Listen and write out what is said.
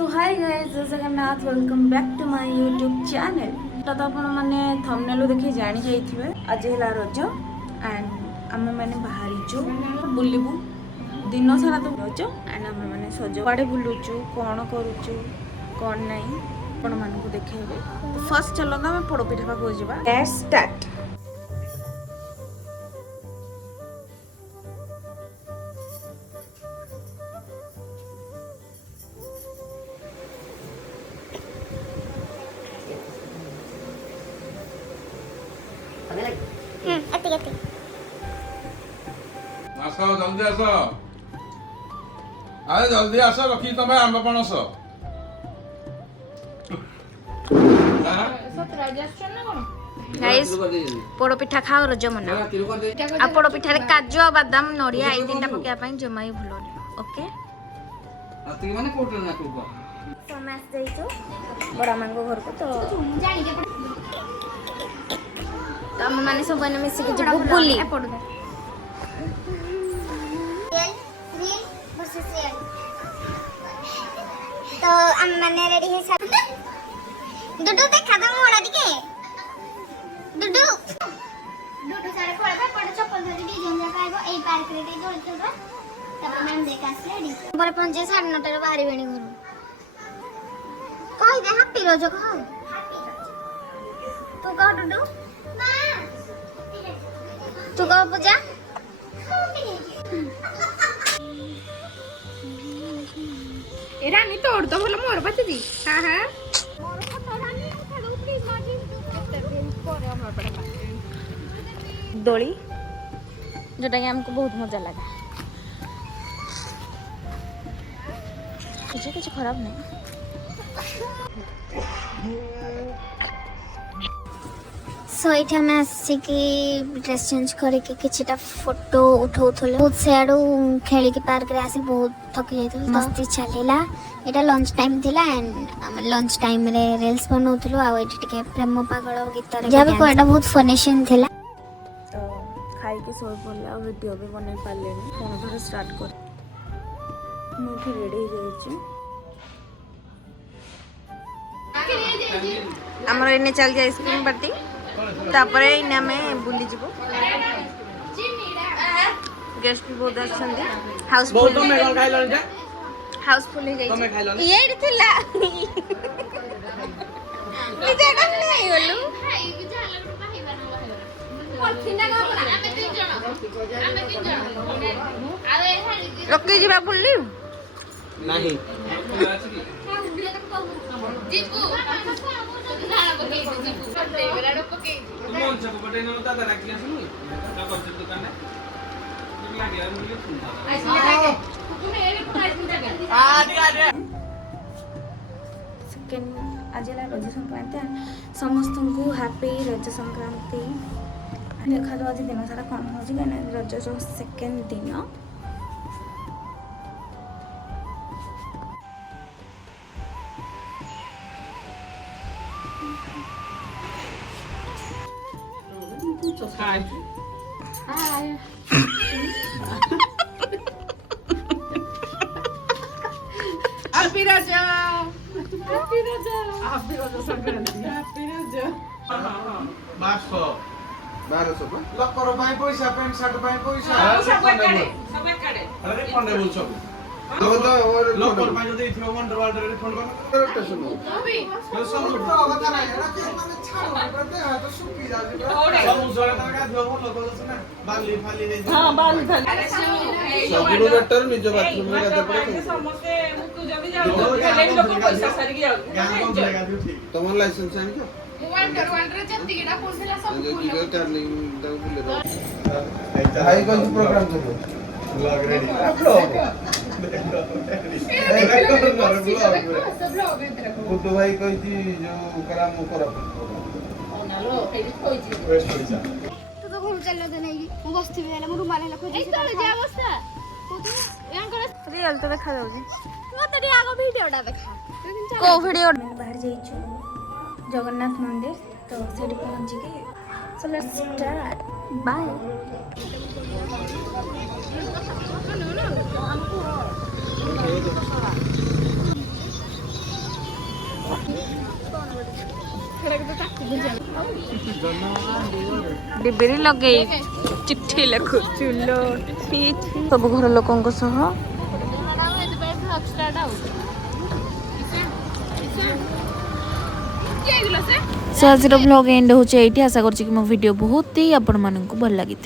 So hi guys, Jai Jagannath, welcome back to my YouTube channel. तो आपण माने थंबनेल देखि जानि जाइथिबे आज हैला रज एंड आमे माने बाहरीचु बुलिबु दिन सारा तो रज एंड आमे माने सज बाडे बुलुचु कोन करूचु कोन नाही आपण मानकु देखेबे। तो फर्स्ट चलो ना मैं पोड़ो पिठा पाको जिबा। Let's start. आस जल्दी आस अरे जल्दी आस रखी तुम आंब पणस गाइस पोड़ो पिठा खाओ रज मना आ पोड़ो पिठा रे काजू आ बादाम नड़िया ए तीनटा पकेया पई जमा ही भलो ओके आती माने कोट ना को समास देइछो बड़ा मांगो घर को तो हम माने सब बने मिसी के जब बुली तो हम माने रेडी है सब दुडू देखा दो मोड़ा दिके दुडू सारे कोड़ा था पड़ चप्पल धरी दी जंजा काइबो ए पार्क रे दे जोल चलबा तब मैम देख आसले रेडी पर 5:30 रे बाहरी बेणी घर कहि दे हैप्पी रोज कहो तू कह दुडू तू कह पूजा ए रानी तोड़ तो बोला मोर बच्चे दी हां हां दोली जोटा कि हमको बहुत मजा लगा। कुछ खराब नहीं। सो इठा में आसिकी ड्रेस चेंज करके किछटा फोटो उठाउथले बहुत सेडू खेली के पार्क रे आसी बहुत थकी जाइतल मस्ती चलेला। एटा लंच टाइम थिला एंड हम लंच टाइम रे रील्स बनाउथलो आ एठी टिके प्रेम पागल गीत रे जब को एटा बहुत फनी सीन थिला। तो खाई के सोई पड़ला वीडियो भी बनै पालेनी फोन धरे स्टार्ट कर मु फिर रेडी हो जाइछु। हमर एने चल जाय आइसक्रीम पार्टी तापरे इने में बुली जीवो गेस्ट भी बहुत अच्छे हाउसफुल तो मैं खाइ लन जा हाउसफुल हो तो मैं जाय खाइ लन ये थिला ई जगह नहीं बोलू रखी जीवा बुली नहीं मन से बटे न दादा राखी आसनु ता पंचायत दुकान में लागे यार मुझे सेकेंड आज रज संक्रांति समस्त को हैप्पी रज संक्रांति। देखा तो आज दिन सारा कौन हो रज जो सेकेंड दिन हाय हैप्पी राजा संक्रांति हैप्पी राजा 1200 लकर पाई पैसा पैंट शर्ट पाई पैसा सब काढे अरे पंडे बोल सब लकर पाई जो देथियो वंडर वर्ल्ड रे फोन कर स्टेशन तो सब कथा नाही रखे माने छाड़ करते है तो सुखी जाजी सब उजळे का दियो लोक ना बाली फाली दे हां बाली फाली सब लेटर निज बाथरूम रे गाते पड़े समस्त मुकु जदी जाओ खाली लोक पैसा सारी गया गान कौन लगा दियो ठीक तुम लाइसेंस आनी क्यों वंडर रे जत्ती गिडा कोन थिला सब जो की टर्निंग दा बुले दो हाई कौन प्रोग्राम चलो ब्लॉग रेडी बुद्धू भाई कही जो करा मु करा तो घूम चलो तो नहीं मु बस्ती में मु रुमाल हला खोजी ए तो जे अवस्था रियल तो देखा जाउजी मते डी आगो वीडियोटा देखा को वीडियो बाहर जाइछु जगन्नाथ मंदिर तो सेठी पहुंच गए। So let's start by. डिबेरी लगे चिट्ठी लिखु सब घर लोकों सह आज ब्लॉग एंड होचे आशा कर वीडियो बहुत ही आपण मानक भल लगी।